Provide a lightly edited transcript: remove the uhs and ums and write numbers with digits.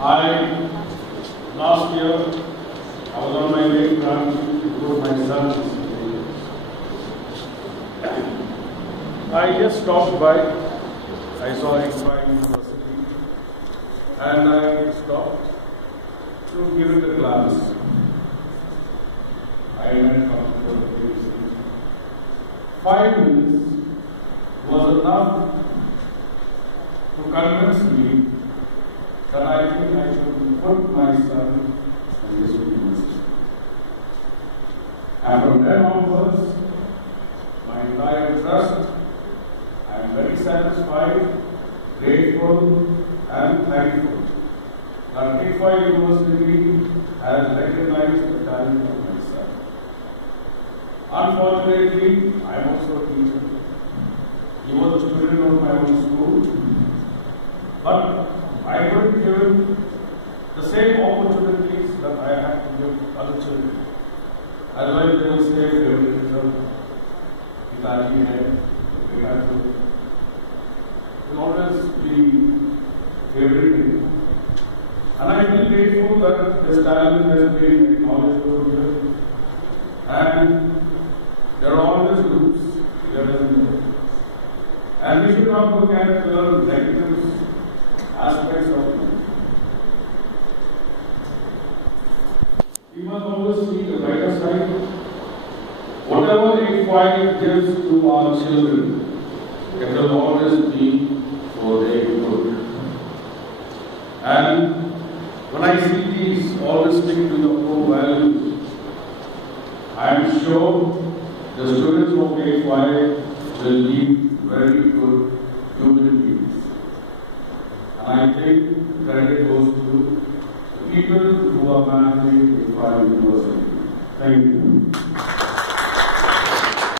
Last year, I was on my way to Ranchi to put my son. I just stopped by. I saw Expo University, and I stopped to give it a glance. I went up to the place. 5 minutes was enough to convince me that I think I should put my son in this university. And from then onwards, my entire trust, I am very satisfied, grateful, and thankful that ICFA University has recognized the talent of my son. Unfortunately, I am also a teacher. He was a student of my own school, but I couldn't give him the same opportunities that I had to give other children. Otherwise, they will say, favoritism, Pitaki hai, beta will always be favorited. And I feel grateful that his talent has been acknowledged over here. And there are always groups here and there. And we should not look at the negative aspects of life. We must always see the brighter side. Whatever ICFA gives to our children, it will always be for their good. And when I see these always stick to the core values, I am sure the students of ICFA will be very good human beings. And I think credit goes to the people who are managing ICFA University. Thank you.